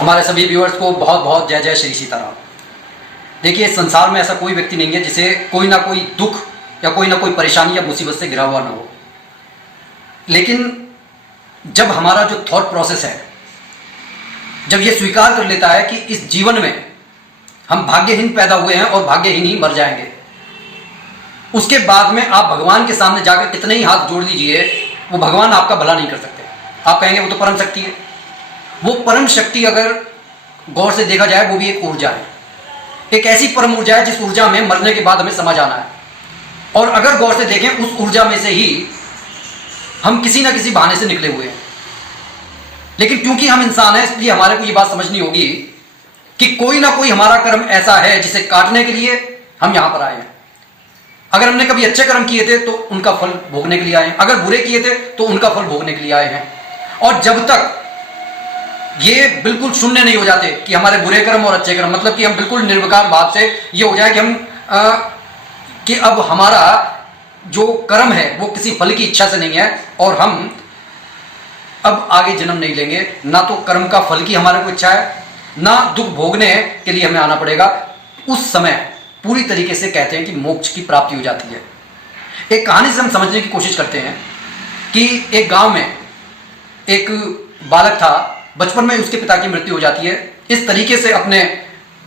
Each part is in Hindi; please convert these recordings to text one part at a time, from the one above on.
हमारे सभी व्यूअर्स को बहुत बहुत जय जय श्री सीताराम। देखिए, इस संसार में ऐसा कोई व्यक्ति नहीं है जिसे कोई ना कोई दुख या कोई ना कोई परेशानी या मुसीबत से घिरा हुआ ना हो। लेकिन जब हमारा जो थॉट प्रोसेस है, जब ये स्वीकार कर लेता है कि इस जीवन में हम भाग्यहीन पैदा हुए हैं और भाग्यहीन ही मर जाएंगे, उसके बाद में आप भगवान के सामने जाकर कितने ही हाथ जोड़ लीजिए, वो भगवान आपका भला नहीं कर सकते। आप कहेंगे वो तो परम शक्ति है। वो परम शक्ति अगर गौर से देखा जाए, वो भी एक ऊर्जा है, एक ऐसी परम ऊर्जा है जिस ऊर्जा में मरने के बाद हमें समझ आना है। और अगर गौर से देखें, उस ऊर्जा में से ही हम किसी ना किसी बहाने से निकले हुए हैं। लेकिन क्योंकि हम इंसान हैं, इसलिए हमारे को ये बात समझनी होगी कि कोई ना कोई हमारा कर्म ऐसा है जिसे काटने के लिए हम यहां पर आए हैं। अगर हमने कभी अच्छे कर्म किए थे तो उनका फल भोगने के लिए आए हैं, अगर बुरे किए थे तो उनका फल भोगने के लिए आए हैं। और जब तक ये बिल्कुल शून्य नहीं हो जाते कि हमारे बुरे कर्म और अच्छे कर्म, मतलब कि हम बिल्कुल निर्विकार भाव से ये हो जाए कि हम कि अब हमारा जो कर्म है वो किसी फल की इच्छा से नहीं है और हम अब आगे जन्म नहीं लेंगे, ना तो कर्म का फल की हमारे को इच्छा है, ना दुख भोगने के लिए हमें आना पड़ेगा। उस समय पूरी तरीके से कहते हैं कि मोक्ष की प्राप्ति हो जाती है। एक कहानी से हम समझने की कोशिश करते हैं कि एक गांव में एक बालक था, बचपन में उसके पिता की मृत्यु हो जाती है। इस तरीके से अपने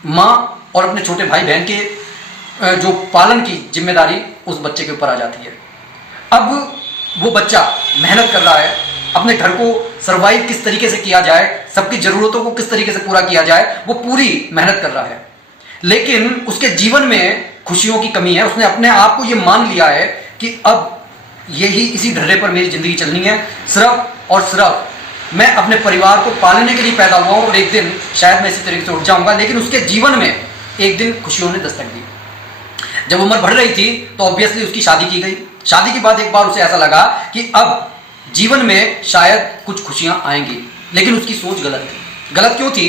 माँ और अपने छोटे भाई बहन के जो पालन की जिम्मेदारी उस बच्चे के ऊपर आ जाती है। अब वो बच्चा मेहनत कर रहा है, अपने घर को सर्वाइव किस तरीके से किया जाए, सबकी जरूरतों को किस तरीके से पूरा किया जाए, वो पूरी मेहनत कर रहा है। लेकिन उसके जीवन में खुशियों की कमी है। उसने अपने आप को ये मान लिया है कि अब यही इसी ढर्रे पर मेरी जिंदगी चलनी है, सिर्फ और सिर्फ मैं अपने परिवार को पालने के लिए पैदा हुआ हूं और एक दिन शायद मैं इसी तरीके से उठ जाऊंगा। लेकिन उसके जीवन में एक दिन खुशियों ने दस्तक दी। जब उम्र बढ़ रही थी तो ऑब्वियसली उसकी शादी की गई। शादी के बाद एक बार उसे ऐसा लगा कि अब जीवन में शायद कुछ खुशियां आएंगी, लेकिन उसकी सोच गलत थी। गलत क्यों थी?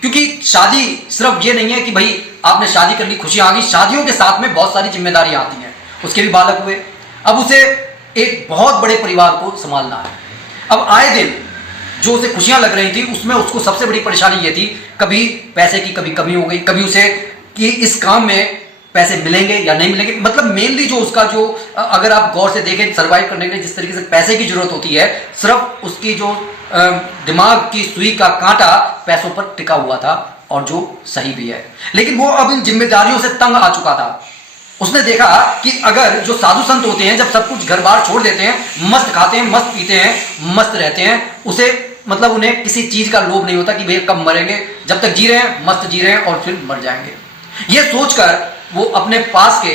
क्योंकि शादी सिर्फ ये नहीं है कि भाई आपने शादी कर ली, खुशियां आ गई। शादियों के साथ में बहुत सारी जिम्मेदारियां आती हैं। उसके भी बालक हुए, अब उसे एक बहुत बड़े परिवार को संभालना है। अब आए दिन जो उसे खुशियां लग रही थी, उसमें उसको सबसे बड़ी परेशानी ये थी, कभी पैसे की कभी कमी हो गई, कभी उसे कि इस काम में पैसे मिलेंगे या नहीं मिलेंगे। मतलब मेनली जो उसका जो अगर आप गौर से देखें, सर्वाइव करने के लिए जिस तरीके से पैसे की जरूरत होती है, सिर्फ उसकी जो दिमाग की सुई का कांटा पैसों पर टिका हुआ था, और जो सही भी है। लेकिन वो अब इन जिम्मेदारियों से तंग आ चुका था। उसने देखा कि अगर जो साधु संत होते हैं, जब सब कुछ घर बार छोड़ देते हैं, मस्त खाते हैं, मस्त पीते हैं, मस्त रहते हैं, उसे मतलब उन्हें किसी चीज का लोभ नहीं होता कि भाई कब मरेंगे, जब तक जी रहे हैं मस्त जी रहे हैं और फिर मर जाएंगे। ये सोचकर वो अपने पास के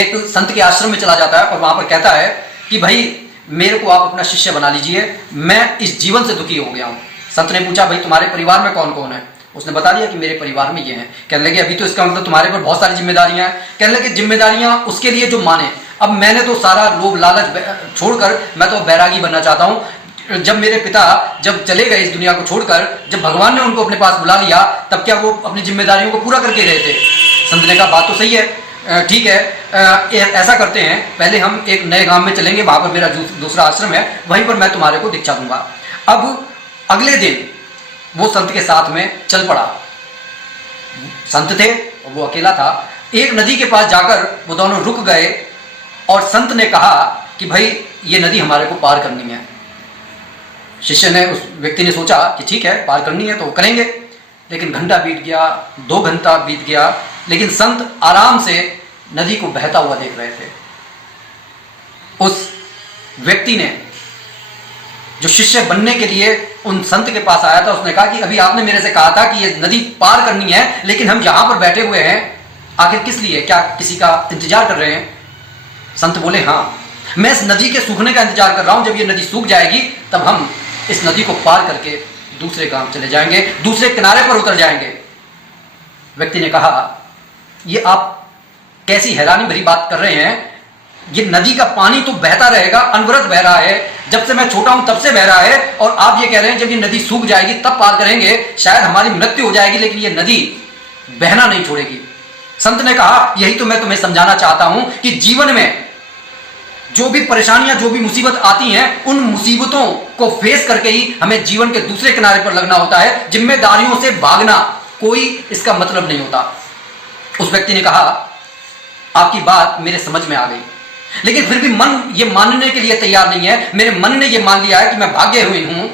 एक संत के आश्रम में चला जाता है और वहां पर कहता है कि भाई मेरे को आप अपना शिष्य बना लीजिए, मैं इस जीवन से दुखी हो गया हूं। संत ने पूछा, भाई तुम्हारे परिवार में कौन कौन है? उसने बता दिया कि मेरे परिवार में ये हैं। कहने लगे, अभी तो इसका मतलब तुम्हारे पर बहुत सारी जिम्मेदारियां हैं। कहने लगे, जिम्मेदारियां उसके लिए जो माने। अब मैंने तो सारा लोभ लालच छोड़कर मैं तो बैरागी बनना चाहता हूं। जब मेरे पिता जब चले गए इस दुनिया को छोड़कर, जब भगवान ने उनको अपने पास बुला लिया, तब क्या वो अपनी जिम्मेदारियों को पूरा करके रहे थे? संत ने कहा, बात तो सही है, ठीक है, ऐसा करते हैं, पहले हम एक नए गांव में चलेंगे, वहां पर मेरा दूसरा आश्रम है, वहीं पर मैं तुम्हारे को दीक्षा दूंगा। अब अगले दिन वो संत के साथ में चल पड़ा। संत थे और वो अकेला था। एक नदी के पास जाकर वो दोनों रुक गए और संत ने कहा कि भाई ये नदी हमारे को पार करनी है। शिष्य ने, उस व्यक्ति ने सोचा कि ठीक है, पार करनी है तो करेंगे। लेकिन घंटा बीत गया, 2 घंटा बीत गया, लेकिन संत आराम से नदी को बहता हुआ देख रहे थे। उस व्यक्ति ने, जो शिष्य बनने के लिए उन संत के पास आया था, उसने कहा कि अभी आपने मेरे से कहा था कि ये नदी पार करनी है, लेकिन हम यहां पर बैठे हुए हैं, आखिर किस लिए? क्या किसी का इंतजार कर रहे हैं? संत बोले, हाँ, मैं इस नदी के सूखने का इंतजार कर रहा हूं। जब ये नदी सूख जाएगी तब हम इस नदी को पार करके दूसरे गांव चले जाएंगे, दूसरे किनारे पर उतर जाएंगे। व्यक्ति ने कहा, ये आप कैसी हैरानी भरी बात कर रहे हैं? ये नदी का पानी तो बहता रहेगा, अनवरत बह रहा है, जब से मैं छोटा हूं तब से बह रहा है, और आप ये कह रहे हैं जब ये नदी सूख जाएगी तब पार करेंगे, शायद हमारी मृत्यु हो जाएगी, लेकिन ये नदी बहना नहीं छोड़ेगी। संत ने कहा, यही तो मैं तुम्हें समझाना चाहता हूं कि जीवन में जो भी परेशानियां, जो भी मुसीबत आती हैं, उन मुसीबतों को फेस करके ही हमें जीवन के दूसरे किनारे पर लगना होता है। जिम्मेदारियों से भागना कोई इसका मतलब नहीं होता। उस व्यक्ति ने कहा, आपकी बात मेरे समझ में आ गई, लेकिन फिर भी मन ये मानने के लिए तैयार नहीं है। मेरे मन ने ये मान लिया है कि मैं भाग्यहीन हूं,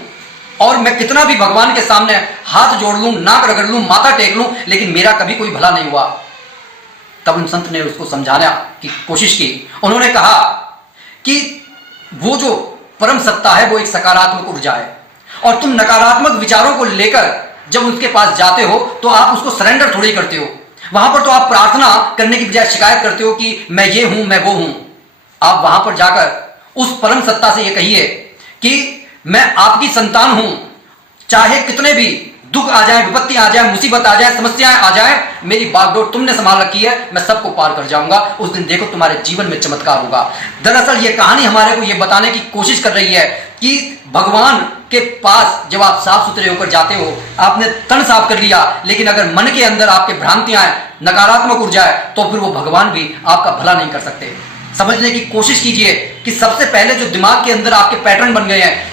और मैं कितना भी भगवान के सामने हाथ जोड़ लूं, नाक रगड़ लूं, माथा टेक लूं, लेकिन मेरा कभी कोई भला नहीं हुआ। तब उन संत ने उसको समझाने की कोशिश की। उन्होंने कहा कि वो जो परम सत्ता है वो एक सकारात्मक ऊर्जा है, और तुम नकारात्मक विचारों को लेकर जब उसके पास जाते हो तो आप उसको सरेंडर थोड़ी करते हो। वहां पर तो आप प्रार्थना करने की बजाय शिकायत करते हो कि मैं ये हूं, मैं वो हूं। आप वहां पर जाकर उस परम सत्ता से ये कहिए कि मैं आपकी संतान हूं, चाहे कितने भी दुख आ जाए, विपत्ति आ जाए, मुसीबत आ जाए, समस्याएं आ जाए, मेरी बागडोर तुमने संभाल रखी है, मैं सबको पार कर जाऊंगा। उस दिन देखो तुम्हारे जीवन में चमत्कार होगा। दरअसल ये कहानी हमारे को ये बताने की कोशिश कर रही है कि भगवान के पास जब आप साफ सुथरे होकर जाते हो, आपने तन साफ कर लिया, लेकिन अगर मन के अंदर आपके भ्रांतियां हैं, नकारात्मक ऊर्जा है, तो फिर वो भगवान भी आपका भला नहीं कर सकते। समझने की कोशिश कीजिए कि सबसे पहले जो दिमाग के अंदर आपके पैटर्न बन गए हैं,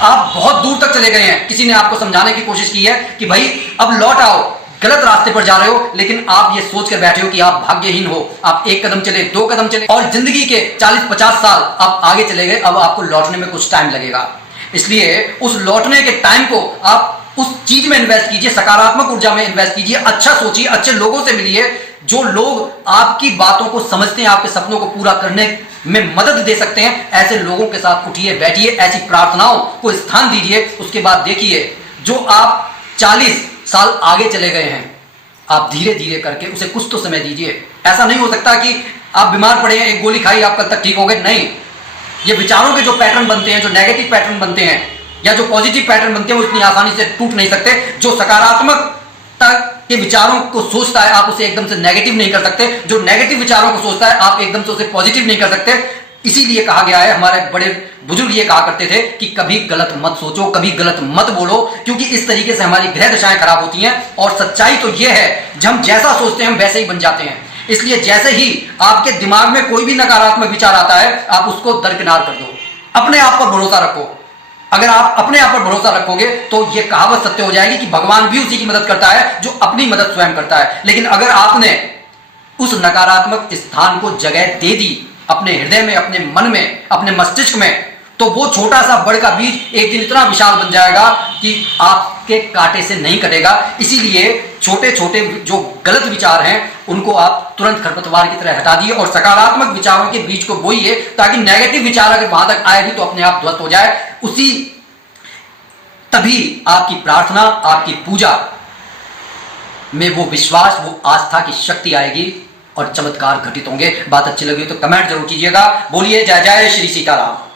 आप बहुत दूर तक चले गए हैं। किसी ने आपको समझाने की कोशिश की है कि भाई अब लौट आओ, गलत रास्ते पर जा रहे हो, लेकिन आप ये सोच कर बैठे हो कि आप भाग्यहीन हो। आप एक कदम चले, दो कदम चले, और जिंदगी के 40-50 साल आप आगे चले गए। अब आपको लौटने में कुछ टाइम लगेगा। इसलिए उस लौटने के टाइम को आप उस चीज में इन्वेस्ट कीजिए, सकारात्मक ऊर्जा में इन्वेस्ट कीजिए, अच्छा सोचिए, अच्छे लोगों से मिलिए, जो लोग आपकी बातों को समझते हैं, आपके सपनों को पूरा करने में मदद दे सकते हैं। ऐसे लोगों के साथ उठिए, बैठिए, ऐसी प्रार्थनाओं को स्थान दीजिए। उसके बाद देखिए, जो आप 40 साल आगे चले गए हैं, आप धीरे धीरे करके उसे कुछ तो समय दीजिए। ऐसा नहीं हो सकता कि आप बीमार पड़े हैं, एक गोली खाई, आप कल तक ठीक हो गए। नहीं, ये विचारों के जो पैटर्न बनते हैं, जो नेगेटिव पैटर्न बनते हैं या जो पॉजिटिव पैटर्न बनते हैं, वो इतनी आसानी से टूट नहीं सकते। जो सकारात्मकता के विचारों को सोचता है, आप उसे एकदम से नेगेटिव नहीं कर सकते। जो नेगेटिव विचारों को सोचता है, आप एकदम से उसे पॉजिटिव नहीं कर सकते। इसीलिए कहा गया है, हमारे बड़े बुजुर्ग ये कहा करते थे कि कभी गलत मत सोचो, कभी गलत मत बोलो, क्योंकि इस तरीके से हमारी ग्रह दशाएं खराब होती हैं। और सच्चाई तो यह है, जब हम जैसा सोचते हैं हम वैसे ही बन जाते हैं। इसलिए जैसे ही आपके दिमाग में कोई भी नकारात्मक विचार आता है, आप उसको दरकिनार कर दो। अपने आप पर भरोसा रखो। अगर आप अपने आप पर भरोसा रखोगे तो यह कहावत सत्य हो जाएगी कि भगवान भी उसी की मदद करता है जो अपनी मदद स्वयं करता है। लेकिन अगर आपने उस नकारात्मक स्थान को जगह दे दी अपने हृदय में, अपने मन में, अपने मस्तिष्क में, तो वो छोटा सा बड़ का बीज एक दिन इतना विशाल बन जाएगा कि आपके कांटे से नहीं कटेगा। इसीलिए छोटे छोटे जो गलत विचार हैं उनको आप तुरंत खरपतवार की तरह हटा दिए और सकारात्मक विचारों के बीज को बोइए, ताकि नेगेटिव विचार अगर वहां तक आए भी तो अपने आप ध्वस्त हो जाए। तभी आपकी प्रार्थना, आपकी पूजा में वो विश्वास, वो आस्था की शक्ति आएगी और चमत्कार घटित होंगे। बात अच्छी लगी तो कमेंट जरूर कीजिएगा। बोलिए जय जय श्री सीताराम।